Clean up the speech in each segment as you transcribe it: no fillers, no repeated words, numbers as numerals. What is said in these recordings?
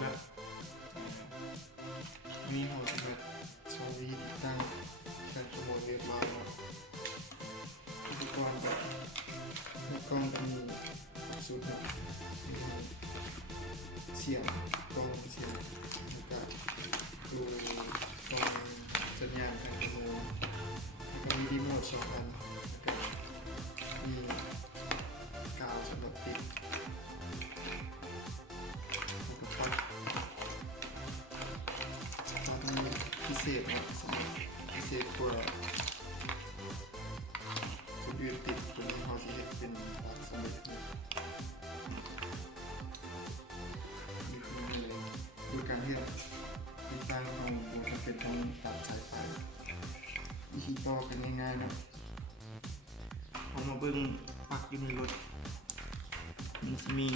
แล้วนี่เราจะมาโชว์วิธีตั้งการขโมยเรียบร้อยแล้วอุปกรณ์แบบอุปกรณ์มีสูตรมีเสียงกล้องเสียงแล้วก็ดูกล้องสัญญาณการขโมยแล้วก็มีรีโมท2 อันแล้วก็มีกาวสำหรับติดพิเศษนะพิเศษกว่าคนอื่นติดตัวนี้เขาจะเห็นเป็นหลักสำเร็จนี่คือเลยดูการเห็นติดตั้งของบูจะเป็นทั้งตัดสายไฟวิธีต่อกันง่ายๆนะเอามาเบิ้งปักอยู่ในรถมันจะมี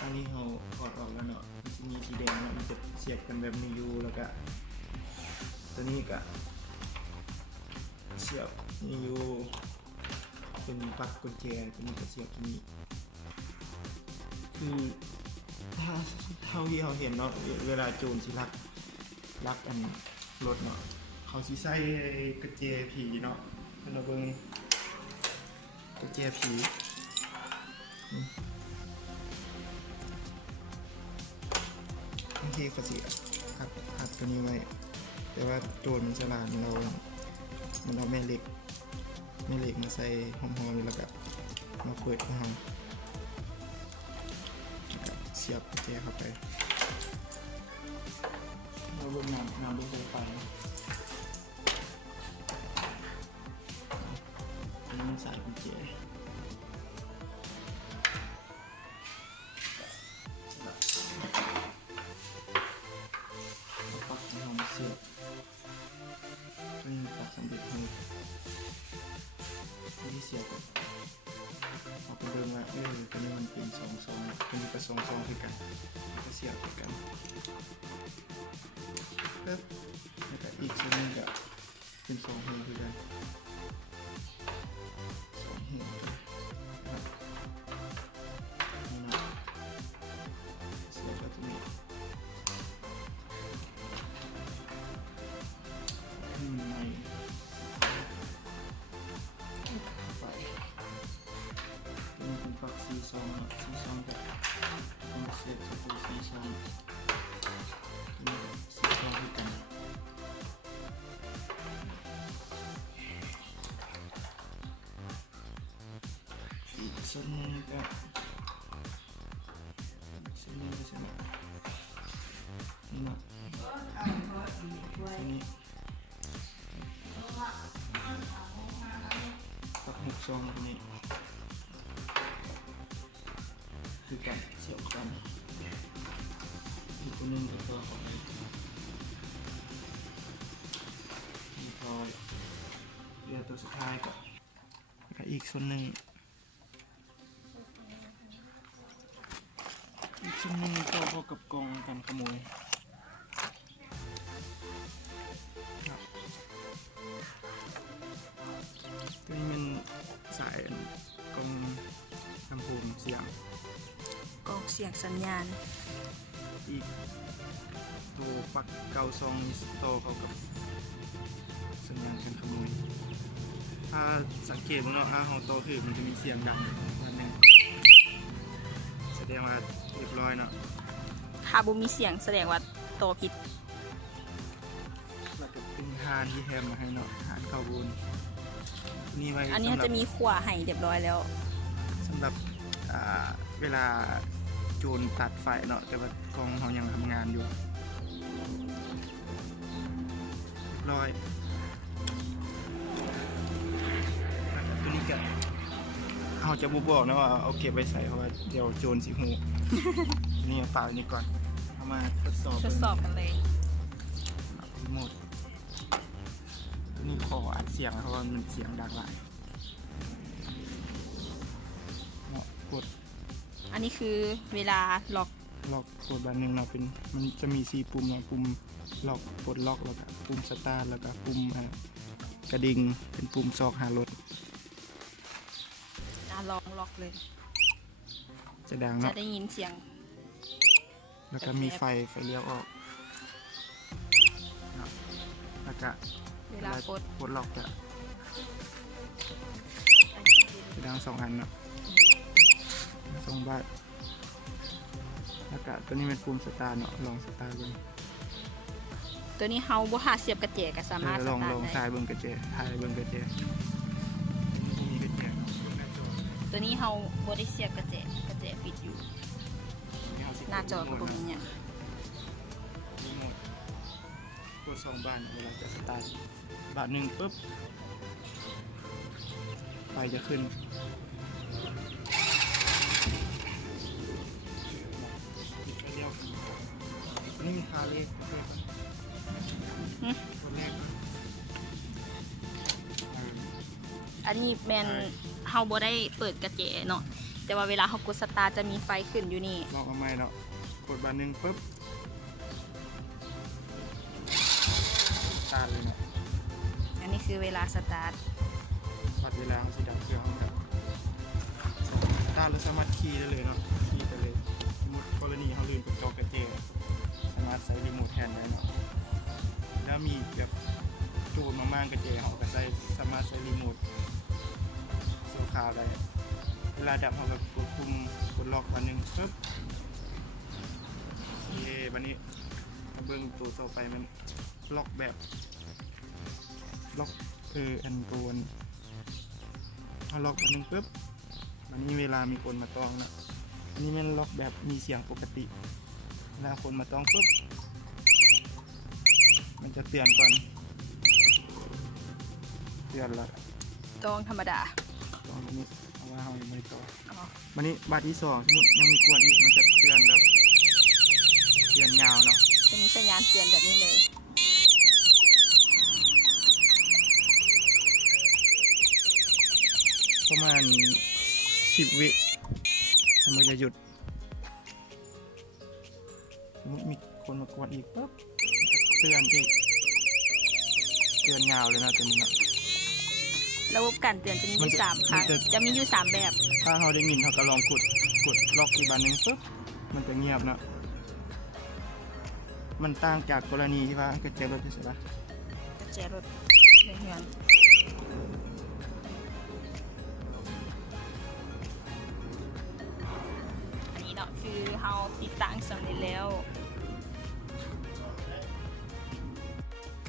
อันนี้เขาถอดออกแล้วเนาะมันจะมีสีแดงเนาะมันจะเสียบกันแบบนี้อยู่แล้วก็ตัวนี้ก็เสียบนี่อยู่เป็นปลั๊กกุญแจตัวนี้ก็เสียบนี้คือถ้าเท่าที่เราเห็นเนาะเวลาโจรสิลักอันรถเนาะเขาสิใส่กุญแจผีเนาะเราเบิ่งกุญแจผีบางทีเขาสิอัดตัวนี้ไว้แต่ว่าโจรมันฉลาดมันเอาแม่เหล็กมาใส่ห้องๆแล้วก็มาเปิดห้องเสียบกุญแจเข้าไปเราเบิ่งน้ำดูไฟฟ้าอันนี้มันใส่กุญแจปักในห้องเสียบนี่ปักสำเร็จเลยที่เสียบเอาไปเดินมาตัวนี้มันเป็น2 ซองตัวนี้ก็2 ซองคือกันก็เสียบกันปึ๊บแล้วก็อีกส่วนนึงก็เป็น2 หูคือกัน2 หูนี่นะเสียบกับตัวนี้ไม่ไปนี่เป็นปลั๊ก4 ซอง4 ซองกับต้องเสียบกับตัว4 ซองนี่4 ซองคือกันอีกส่วนนึงก็ส่วนนี้ก็ส่วนนี้นะส่วนนี้ปัก6 ซองตรงนี้คือกันเสียบกันอีกตัวนึงก็ตัวของนี่พอเดี๋ยวตัวสุดท้ายก็อีกส่วนหนึ่งก็พอกับกองกันขโมยตัวนี้มันสายกองลำโพงเสียงกองเสียงสัญญาณอีกตัวปักเกาซองโตเขากับสัญญาณการขโมยถ้าสังเกตเนาะห้องโตคือมันจะมีเสียงดังนิดนึงแสดงว่าเรียบร้อยเนาะถ้าบ่มีเสียงแสดงว่าโตผิดแล้วก็เป็นทานที่แฮมมาให้เนาะทานข้าวบุญนี่ไว้อันนี้จะมีขวาให้เรียบร้อยแล้วสำหรับเวลาโจรตัดไฟเนาะแต่ว่ากองเขายังทำงานอยู่ร้อยตัวนี้ก็เขาจะบอกนะว่าเอาเก็บไว้ใส่เพราะว่าเดี๋ยวโจรสิหูนี่ฝากนี้ก่อนเอามาทดสอบกันเลยรีโมทตัวนี้ขออัดเสียงเพราะว่ามันเสียงดังหลายกดอันนี้คือเวลาล็อกกดแบบนึงเนาะเป็นมันจะมี4 ปุ่มเนาะปุ่มล็อกกดล็อกแล้วก็ปุ่มสตาร์ทแล้วก็ปุ่มกระดิ่งเป็นปุ่มซอกหารถลองล็อกเลย จะดังเนาะจะได้ยินเสียง แล้วก็มีไฟเลี้ยวออกเนาะแล้วก็ เวลากด กดล็อกจะ อันนี้คือ ดัง2 อันเนาะ2 บาทแล้วก็ตัวนี้เป็นปุ่มสตาร์ทเนาะลองสตาร์ทเบิ่ง ตัวนี้เฮาบ่หาเสียบกระแจก็สามารถส ลอง ตาร์ท ทา ได้ ยเบิ่งกระเจทายเบิ่งกระเจมีกระเจเนาะหน้าจอ ตัวนี้เฮาบ่ได้เสียบกระแจปิดอยู่ หน้าจอก็บ่มีหยัง รีโมทกด2 บาทเวลาจะสตาร์ทบาทหนึ่งปุ๊บไฟจะขึ้นเลี้ยวอันนี้มีคาเลขด้วยป่ะ หึ ตัวแรกนะ อันนี้แม่นเฮาบ่ได้เปิดกระแจเนาะแต่ว่าเวลาเฮากดสตาร์ทจะมีไฟขึ้นอยู่นี่ ลองเอาไม้เนาะกดบาทหนึ่งปุ๊บสตาร์ทเลยเนาะ อันนี้คือเวลาสตาร์ท วัดเวลาเขาสิดับเครื่องครับสตาร์ทแล้วสามารถคีย์ได้เลยเนาะคีย์ไปเลยสมมติกรณีเขาลืมกดจอกระเจสามารถใช้รีโมทแทนได้เนาะแล้วมีแบบโจรมากๆกระเจเขาก็ใช้สามารถใช้รีโมทโซคาได้เวลาดับเขาก็กดปุ่มกดล็อกอันหนึ่งปึ๊บวันนี้มาเบิ่งตัวต่อไปมันล็อกแบบล็อกอันตัวเอาล็อกอันหนึงปุ๊บอันนี้เวลามีคนมาต้องนะอันนี้มันล็อกแบบมีเสียงปกติเวลาคนมาต้องปุ๊บมันจะเตือนก่อนเตือนละ ต้องธรรมดา ต้องอันนี้เอาว่าเรายังไม่ได้ต่อ อ๋อ วันนี้บาทที่2สมมติยังมีกวนอีกมันจะเตือนแบบเตือนยาวเนาะ จะมีสัญญาณเตือนแบบนี้เลย ประมาณ10 วิมันจะหยุดสมมติมีคนมากวนอีกปุ๊บมันจะเตือนอีกเตือนยาวเลยนะตัวนี้เนาะ ระบบการเตือนจะมีอยู่3ครั้ง จะมีอยู่3แบบ ถ้าเราได้ยินเราก็ลองกดล็อกอีกบานหนึ่งปุ๊บมันจะเงียบเนาะมันต่างจากกรณีที่ว่ากระเจี๊ยบรถใช่ปะ กระแจรถในเฮือนอันนี้เนาะคือเฮาติดตั้งสำเร็จแล้ว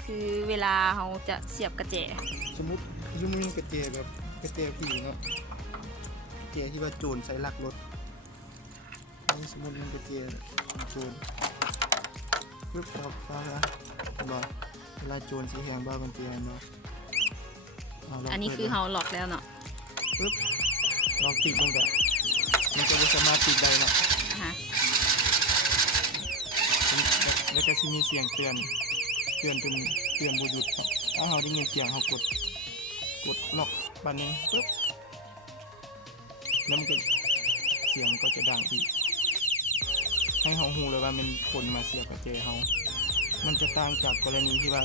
คือเวลาเฮาจะเสียบกระแจ สมมติยุ่งมีกระเจี๊ยบแบบกระเจี๊ยบผีเนาะกระเจี๊ยบที่ว่าโจรใส่ลักรถนี่สมมติมันกระเจี๊ยบโจรปึ๊บล็อกฟ้าบอกเวลาโจรสีแหงบ้ากันเตียนเนาะล็ก อันนี้คือเฮาล็อกแล้วเนาะ ปึ๊บลองปิดลงก่อนมันจะไม่สามารถปิดได้เนาะ อ่าฮะ แล้วก็จะมีเสียงเตือนจนเตือนบ่หยุดครับถ้าเราได้ยินเสียงเรากดล็อกบันนึงปึ๊บแล้วมันก็เสียงก็จะดังอีกให้เราหูเลยว่ามันคนมาเสียบกระเจเรามันจะต่างจากกรณีที่ว่า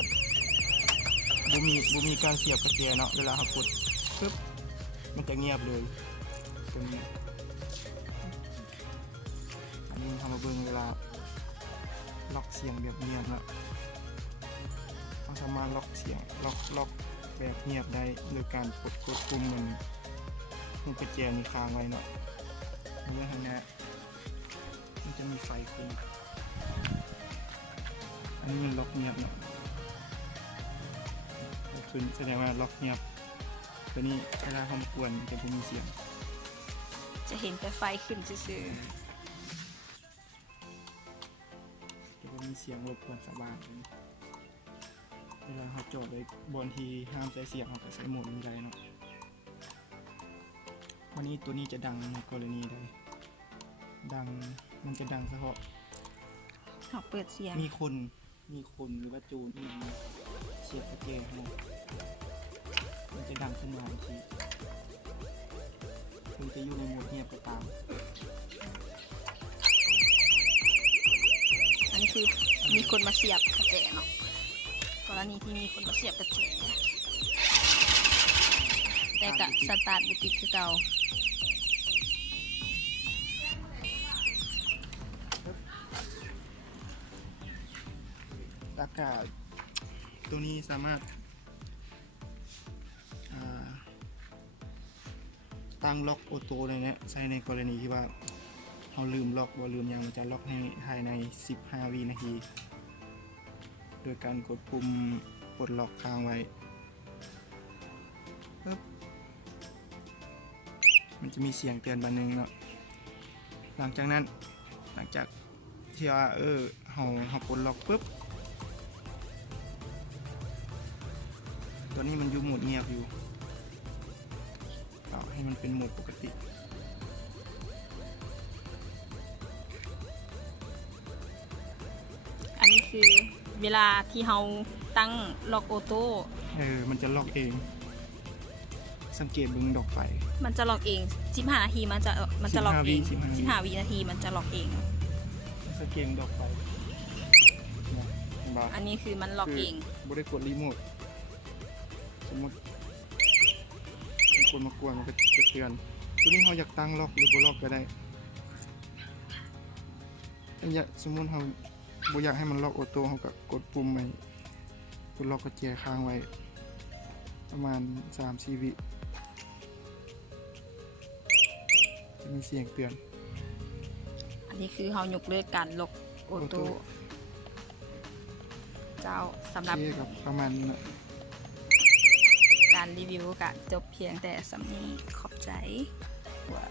บ่มีการเสียบกระเจเนาะเวลาเรากดปึ๊บมันจะเงียบเลยตรงนี้อันนี้ทำมาเบิ่งเวลาล็อกเสียงแบบเงียบเนาะเราสามารถล็อกเสียงล็อกแบบเงียบได้โดยการกดปุ่มมันกระเจียนี่ค้างไว้เนาะเรื่องข้างหน้ามันจะมีไฟขึ้นอันนี้มันล็อกเงียบเนาะขึ้นแสดงว่าล็อกเงียบตัวนี้เวลาเขามากวนจะไม่มีเสียง จะเห็นแต่ไฟขึ้นซื่อ จะไม่มีเสียงรบกวนสว่างเลยเวลาเขาจอดไว้บนที่ห้ามใช้เสียงเขาก็ใช้โหมดนี้ได้เนาะวันนี้ตัวนี้จะดังในกรณีใดดังมันจะดังเฉพาะ ๆเฮาเปิดเสียง มีคนหรือว่าโจรที่มันเสียบกระเจให้มันจะดังขึ้นมาอีกทีคุณจะอยู่ในโหมดเงียบก็ตาม อันนี้คือมีคนมาเสียบกระแจเนาะกรณีที่มีคนมาเสียบกระแจแต่ก็สตาร์ทบ่ติดคือเก่า พ อากาศตัวนี้สามารถตั้งล็อกออโต้อะไรเนี้ยใช้ในกรณีที่ว่าเราลืมล็อกบ่ลืมยังมันจะล็อกให้ภายใน15วินาทีโดยการกดปุ่มปลดล็อกค้างไว้ปึ๊บมันจะมีเสียงเตือนบานหนึ่งเนาะหลังจากนั้นหลังจากที่ว่าเราปลดล็อกปึ๊บตัวนี้มันอยู่โหมดเงียบอยู่เราให้มันเป็นโหมดปกติอันนี้คือเวลาที่เราตั้งล็อกออโต้ มันจะล็อกเองสังเกตเบิ่งดอกไฟมันจะล็อกเอง15นาทีมันจะล็อกเอง15 วินาทีมันจะล็อกเองสังเกตดอกไฟอันนี้คือมันล็อกเองบ่ได้กดรีโมทสมมติมีคนมากวนมันก็จะเตือนตัวนี้เราอยากตั้งล็อกหรือบ่ล็อกก็ได้สมมติเราบ่อยากให้มันล็อกออโต้เราก็กดปุ่มใหม่กดล็อกกระแจค้างไว้ประมาณ 3-4 วิจะมีเสียงเตือนอันนี้คือเรายกเลิกการล็อกออโต้เจ้าสำหรับประมาณนี้การรีวิวก็จบเพียงแต่สำนี้ขอบใจว่า